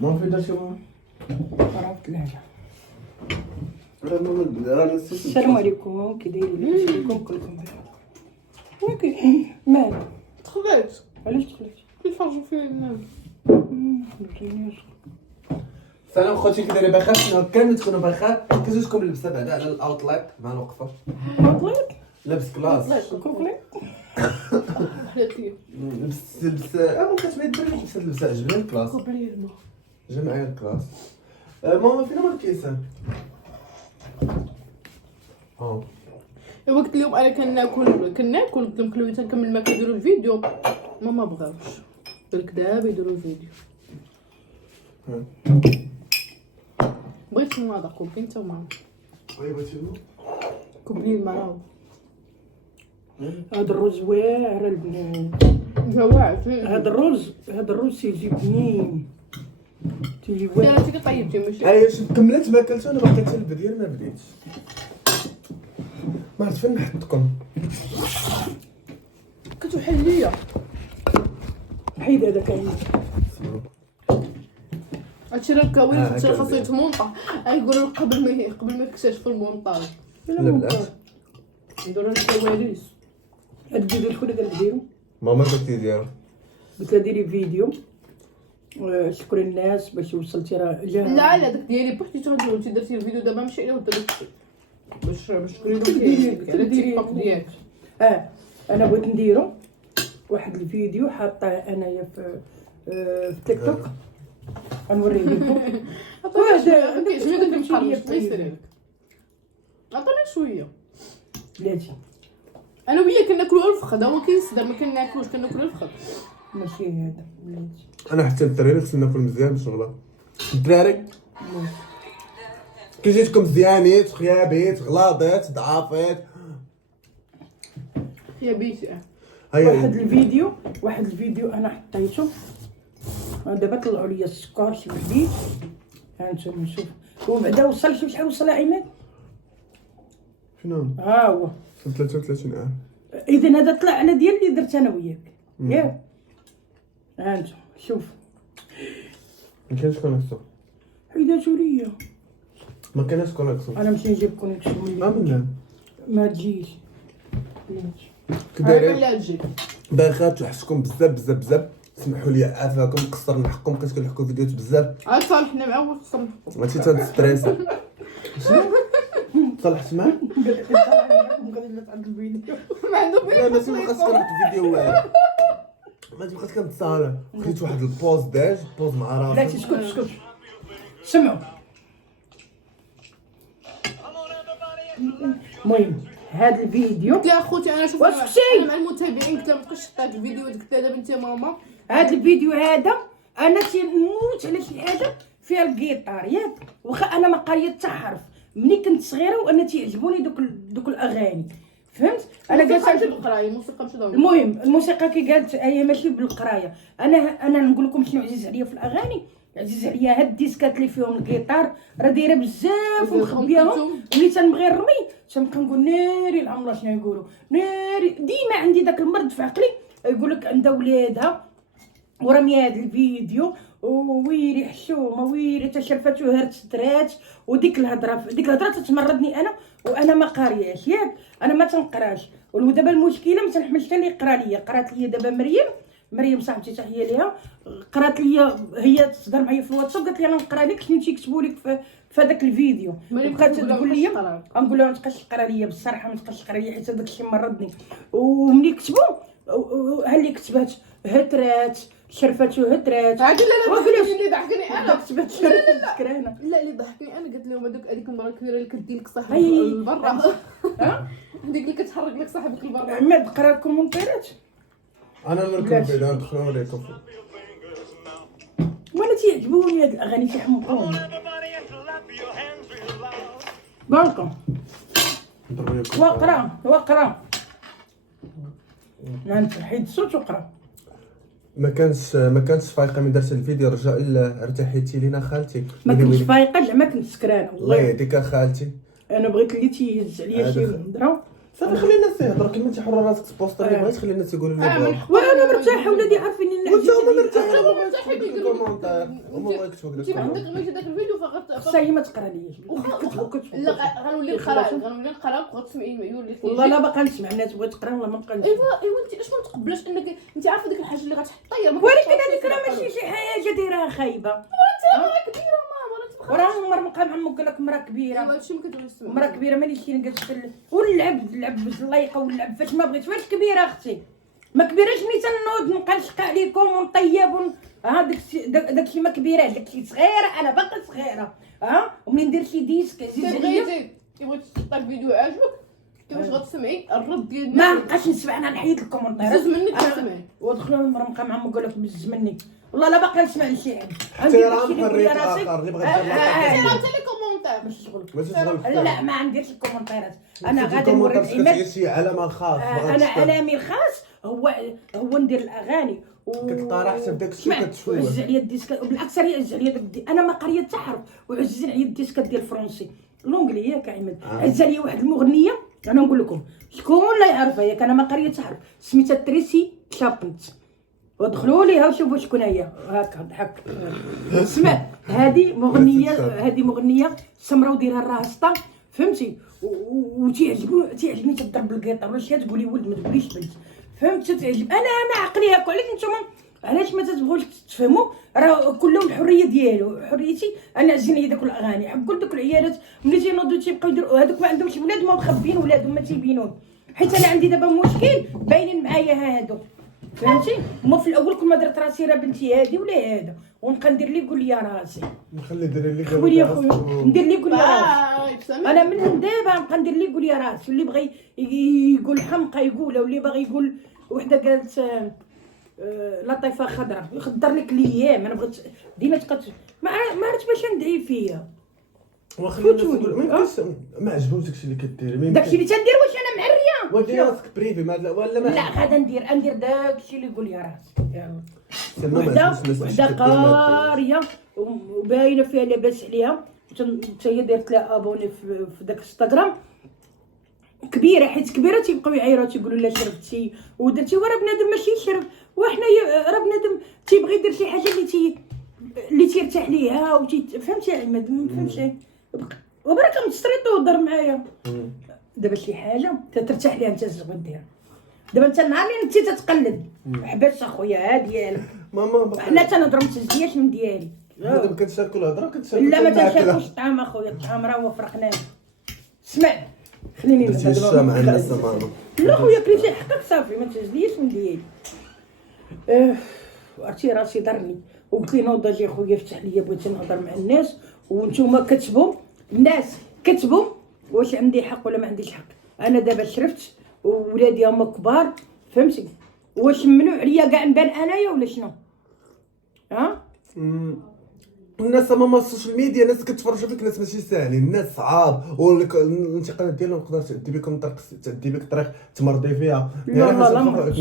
ما في درس ماما. عرفت لهجة. السلام عليكم، كي دايرين؟ لاباس عليكم كلكم بخير؟ اوكي مالك؟ تخلعت. علاش تخلعتي؟ كيفرجوا فيا الناس. سلام خوتي، كي دايرين بخير؟ شنو كامل تكونوا بخير. كيجيكم لبسه بعدا على الاوتليت مع الوقفه. اوتليت؟ لابس كلاس. كوكلي؟ حلاتي. لبس ما كتبغي تبري لبسه عجبني الكلاس. كوبلي الماء. جا معايا الكلاس. ماما فين هو الكيسان؟ وقت اليوم انا كناكل قلت لهم خلوني تنكمل ما كيديروا الفيديو. ما بغاوش. بالكذاب يديروا الفيديو. بغيت نواضع كوبلي انت وماما. بغيتي شنو؟ كوبلي الماء. هذا الرز واعر البنات. جوعت. هذا الرز تيجي بنين. تيجي واعر. انت كطيبتي ماشي. عايش كملت ما اكلت انا باقي حتى البديل ما بديتش. ما عرفت فين نحطكم. كتوحل ليا. حيد هذاك هادشي راه الكاويش هادشي خاصو يتمونطا. يقولوا قبل ما يكتشفوا المونطاج. لا بالعكس نديروا الكواليس. هاد الفيديو شكون اللي كنديرو؟ ماما قالت لي ديالو. قلت لها ديري فيديو شكرا الناس باش وصلتي راه لا داك ديالي بوحدي تغدي وانت درتي الفيديو دابا مشي له ودرت باش تقولي ديري له ديالك. انا بغيت نديرو واحد الفيديو حاطه انايا في تيك توك غنوريه لكم. واحد كيعجبني داك المحرج يسير لك. عطينا شويه. بلاتي انا وياه كناكلوا الفخذ. هو كيصدر ما كناكلوش كناكلوا الفخذ. ماشي هذا بلاتي. انا حتى الدراري خصنا ناكل مزيان باش نغلا. الدراري كي جيتكم مزيانيت خيابيت غلاضيت ضعافيت يا بيتي. واحد الفيديو انا حطيته دابا طلعوا لي السكر شي جديد. ها انتم نشوف وبعدا وصل شحال وصل عماد. شنو؟ ها هو 33 عام. اذا هذا طلع على ديال اللي درت انا وياك ياك. ها انتم شوف ما كاينش كونيكسيون. حيداتو ليا. ما كاينش كونيكسيون. انا نمشي نجيب كونيكسيون ما منا ما تجيش. كدايرين لا تجي. باغا توحشكم بزاف. سمحوا لي عافاكم قصرنا حقكم حيت كنحكوا فيديوات بزاف. عاد صالحنا مع اول قصر نحكوا. ماشي تنستريسا. شنو؟ صلحت معاه؟ ما عنده لا ماشي ما بقاش كنحط فيديو واعر. ما بقاش كنتصالح. خديت واحد البوز بوز مع راسي. بلاتي اسكت سمعوا. المهم هذا الفيديو قلت لها اخوتي انا شوف واسكتي. انا مع المتابعين قلت لها ما تبقاش تحطي الفيديو قلت لها دابا انت ماما. هذا الفيديو هذا انا تنموت على شي حاجه فيها الجيتار ياك. واخا انا ما قاريه حتى حرف ملي كنت صغيره وانا تيعجبوني دوك الاغاني فهمت. انا جالسه جالسه بالقرايه الموسيقى ماشي ضروري. المهم الموسيقى كي قالت هي ماشي بالقرايه. انا نقول لكم شنو عزيز عليا في الاغاني. عزيز عليا هاد الديسكات اللي فيهم الجيتار راه دايره بزاف ومخبياهم. ملي تنبغي نرمي تنبقى نقول ناري العمر شنو يقولوا ناري. ديما عندي داك المرض في عقلي يقول لك عندها ولادها ورمي هذا الفيديو وويلي حشومه ويلي تشرفات وهرت درات. وديك الهضره تتمرضني انا وانا ما قارياش ياك. انا ما تنقراش ودابا المشكله ما تنحملش حتى اللي يقرا ليا. قرات ليا دابا مريم صاحبتي تحيه ليها. قرات ليا هي تهضر معايا في الواتساب قالت لي انا نقرا لك شنو تيكتبوا لك في هذاك الفيديو. بقات تقول لي نقول لها ما تبقاش تقرا ليا بصراحه ما تبقاش تقرا ليا حيت هذاك الشيء مرضني. وملي كتبوا ها اللي كتبات هترات شرفات وهترات. عادي لا اللي ضحكني انا كتبات سكرانه. لا اللي ضحكني انا قلت لهم هذيك المره الكبيره اللي كدير لك صاحبك هاي. لبرا. ديك اللي كتحرك لك صاحبك لبرا. عماد قرا الكومونتيرات. انا نركب بعدا ندخلوا عليكم. وانا تيعجبوني هاد الاغاني تيحمقوني. بالكم وقرا انت حيد الصوت وقرا. ما كانش فايقه من درت الفيديو رجاء ارتحيتي لينا خالتي. ما كنتش فايقه زعما كنت سكرانه الله يهديك خالتي. انا بغيت اللي تيهز عليا شي هضره صافي خلي الناس يهضروا كيما انت حره راسك تبوست اللي بغيت، خلي الناس يقولوا اللي بغاو. وانا مرتاحه ولادي عارفين ان وانت هما عزيزة مرتاحين أنا مرتاحة في كيديروا الكومونتير هما بغاو يكتبوا انت ما عندك لك. غير داك الفيديو فقط خصها هي ما تقرا ليش لا غنولي نقرا وغتسمعي يولي والله لا باقا نسمع الناس بغات تقرا والله ما بقى نسمع. ايوا انت اش ما تقبلاش انك انت عارفه ديك الحاجه اللي غتحطيها ولكن هذيك راه ماشي شي حاجه دايراها خايبه. راه كبيره ماما وراه عمر ما قام عمك قال لك مرا كبيره، ايوا هادشي ما كتبغيش تسمع مرا كبيره مانيش كاين جالس ونلعب باللايقه ونلعب فاش ما بغيت. فاش كبيره اختي ما كبيراش ملي تنوض نبقى نشقى عليكم ونطيب داكشي ما كبيراش، داكشي صغيره انا باقا صغيره. وملي ندير شي ديسك عزيز عليا بغيتي تحط الفيديو عاجبك كيفاش غتسمعي الرد ديال ما نبقاش نسمع. انا نحيد الكومونتيرات بزز منك تسمعي ودخلوا المرا مقام عمو قال لك بزز مني. والله لا باقا نسمع لشي حد. احترام حرية الاخر اللي بغى يدير سير لايك. انت لي كومونتير ماشي شغلك. ماشي شغل. لا ما نديرش الكومونتيرات. انا غادي نوريك كتعيش شي عالم خاص. انا علامي الخاص هو ندير الاغاني كتقرا حتى بداك الشيء كتشوف. وعز عليا الديسك وبالعكس عز عليا داك انا ما قاريه حتى حرف وعزين عليا الديسكات ديال الفرنسي لونجلي ياك عماد. عز عليا واحد المغنيه انا نقول لكم شكون لا يعرفها ياك انا ما قاريه حتى حرف سميتها تريسي شابنت ودخلوا ليها وشوفوا شكون هي هكا ضحك. سمع هذه مغنيه سمراء وديرها راسطه فهمتي وتيعجبني تضرب بالقيطار ولا شي تقولي ولد ما تقوليش بنت فهمت تعجب. انا عقلي هكا عليك نتوما علاش ما تتبغوش تفهموا راه كلهم الحريه ديالو حريتي. انا عزيني داك الاغاني حق كل دوك العيالات ملي تينوضوا تيبقاو يديروا هذوك ما عندهمش ولاد ما مخبيين ولادهم ما تيبينوه حيت انا عندي دابا مشكل باينين معايا هادو فهمتي. هما في الاول كل ما درت راسي راه بنتي هادي ولا هذا ونبقى ندير لي يقول لي راسي نخلي الدراري اللي خويا يا خويا ندير لي يقول لي راسي. انا من دابا نبقى ندير لي يقول لي راسي واللي بغى يقول حمقى يقولها واللي باغي يقول وحده قالت لطيفه خضراء يخضر لك الايام. انا بغيت ديما تبقى ما عرفتش باش ندعي فيا وخلي الناس يقولوا ما يمكنش ما عجبهمش داكشي اللي كدير. داكشي اللي تندير واش انا معريه ودير راسك بريفي ولا ما لا غادا ندير داكشي اللي يقول لي راسي. يلا وحده قاريه وباينه فيها لاباس عليها حتى هي دارت لها ابوني في داك انستغرام كبيره حيت كبيره تيبقاو يعايروا تيقولوا لا شربتي ودرتي ورا بنادم ماشي يشرب وحنا راه بنادم تيبغي يدير شي حاجه اللي تيرتاح ليها فهمتي يا عماد ما فهمتش وبرك مستريطو ودر معايا دابا شي حاجه ترتاح ليها انت اش غدير دابا انت النهار اللي انت تتقلد حباش اخويا ها ديالك ماما حنا تنهضروا ما تسجلياش من ديالي دابا كنشاركوا الهضره وكنشاركوا لا ما تنشاركوش الطعام اخويا الطعام راه هو فرقناه. اسمع خليني درتي الشا مع الناس ماما لا خويا كليتي حقك صافي ما تسجليش من ديالي. عرفتي راسي ضرني وقلت لي نوض اجي خويا فتح ليا بغيت نهضر مع الناس وانتوما كتبوا الناس كتبوا واش عندي حق ولا ما عنديش حق. انا دابا شرفت وولادي هما كبار فهمتي واش ممنوع عليا كاع نبان انايا ولا شنو؟ الناس ماما السوشيال ميديا ناس كتفرجوا فيك ناس ماشي ساهلين الناس صعاب والانتقادات ديالهم تقدر تعدي بكم طريق تعدي بك طريق تمرضي فيها. لا لا مرض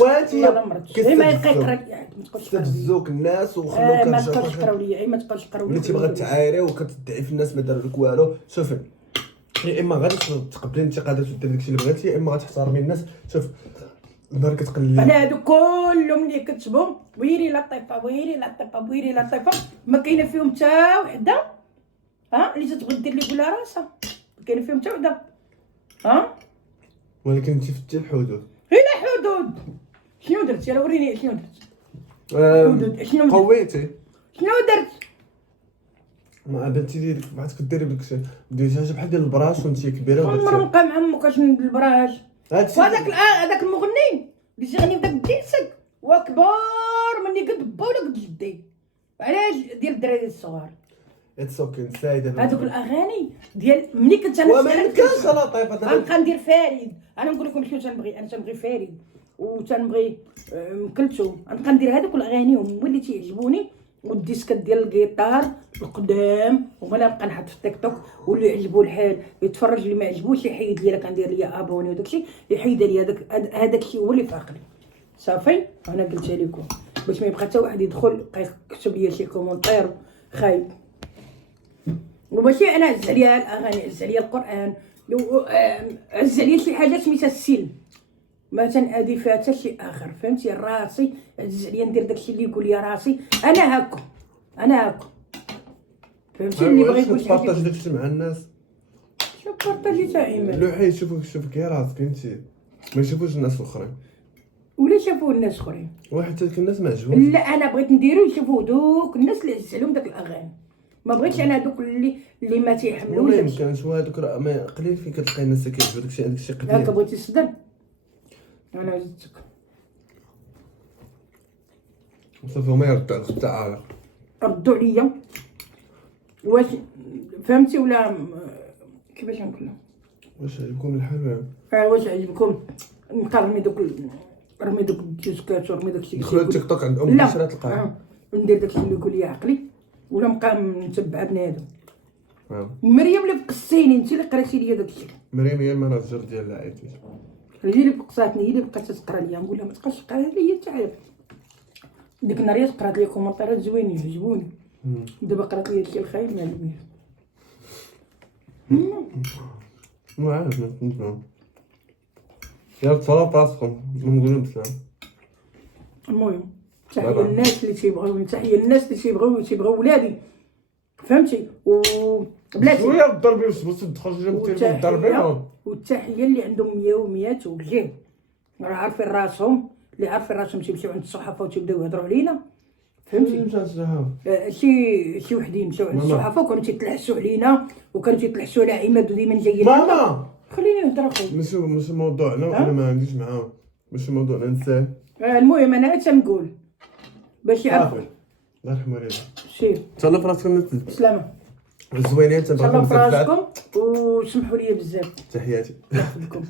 وانت لا مرض ما يبقى يقرا كتهزوك الناس وخلوك ما تبقاش تقراو ليا ما تبقاش تقراو ليا اللي تيبغي تعايري وكتدعي في الناس ما داروا لك والو. شوفي يا اما غادي تقبلي الانتقادات وديري داكشي اللي بغيتي يا اما غتحترمي الناس. شوف النهار كتقلي على هادو كلهم اللي كتبوا ويلي لطيفه ويلي لطيفه ويلي لطيفه ما كاينه فيهم حتى وحده اللي تتبغي دير لي قولها راسها ما كاينه فيهم حتى وحده ولكن انت فتي الحدود. هنا حدود شنو درتي؟ راه وريني شنو درت. حدود شنو درت؟ قويتي شنو درت؟ ما بنتي ديالك بغات كديري بداكشي ديجا بحال ديال البراش وانت كبيره عمر بقى مع عمك اش البراش هادشي هذاك المغني اللي تيغني بداك الديسك وكبار مني قد با ولا قد جدي علاش ديال الدراري الصغار اتس اوكي سايده هذوك الاغاني ديال ملي كنت انا وما كانش لطيفه غنبقى ندير فريد. انا نقول لكم شنو تنبغي انا تنبغي فريد وتنبغي كلثوم غنبقى ندير هذوك الاغاني هما اللي تيعجبوني والديسكات ديال الجيتار القدام هما اللي نبقى نحط في التيك توك واللي يعجبو الحال يتفرج اللي ما عجبوش يحيد لي. راه كندير ليا ابوني وداكشي يحيد لي هذاك الشيء هو اللي في عقلي صافي. انا قلتها لكم باش ما يبقى حتى واحد يدخل يكتب لي شي كومونتير خايب وماشي انا عز عليا الاغاني عز عليا القران عز عليا شي حاجه سميتها السلم، ما تنادي فيها حتى شي اخر، فهمتي؟ راسي عز عليا ندير داكشي اللي يقول لي راسي، انا هاكا انا هاكا، فهمتي؟ اللي بغى يقول شي بارطاج حاجه داكشي مع الناس. شوف بارطاجي تا ايمان، لوحي يشوفك غير راسك انت، ما يشوفوش الناس الاخرين. ولا شافوا الناس اخرين. واحد تلك الناس ما عجبهمش. لا انا بغيت نديرو يشوفوا دوك الناس اللي عز عليهم داك الاغاني، ما بغيتش انا دوك اللي ما تيحملوش. ما يمكنش، وهذوك راه ما قليل فين كتلقى الناس كيعجبو داكشي، عندك شي قليل. هاكا بغيتي الصدر انا زدتك. صافي هما يردوا على التعالى. ردوا عليا واش فهمتي ولا كيفاش نقول لهم؟ واش عجبكم الحلوى؟ واش عجبكم نبقى رمي دوك الديسكات ورمي داكشي دخلوا التيك توك عند ام لا بشرى تلقاها. ندير داكشي اللي يقول لي عقلي ولا نبقى نتبع بنادم. نعم. مريم اللي بقصيني، انت اللي قريتي لي داكشي. مريم هي المناجر ديال العائلة. هي اللي بقصاتني، هي اللي بقات تقرا ليا، نقول لها ما تبقاش تقرا ليا حتى عاد. ديك النهار قرات لي كومونتيرات زوينين عجبوني، دابا قرات لي هادشي الخايب ما عجبنيش. ما عارف نفهم. يا تصرف راسكم نقولوا بسلام. المهم تحية الناس اللي تيبغيوني، تحية الناس اللي تيبغيو ولادي، فهمتي؟ وبلاتي شويه ضربي بس تخرج من التليفون ضربيهم. والتحية اللي عندهم ميوميات وجيه راه عارفين راسهم، اللي عارفين راسهم تيمشيو عند الصحافة وتيبداو يهضروا علينا، فهمتي؟ شي وحدين مشاو عند الصحافة وكانوا تيتلحسوا علينا وكانوا تيتلحسوا على عماد وديما جايين. ماما خليني نهضر اخويا. ماشي موضوعنا، وانا ما عنديش معاهم، ماشي موضوعنا نساه. المهم انا تنقول باش يعرفوا. الله يرحم والديك. سير تهلاو في راسكم. بسلامة. الزوينين تهلاو في راسكم وسمحوا لي بزاف. تحياتي. الله يحفظكم.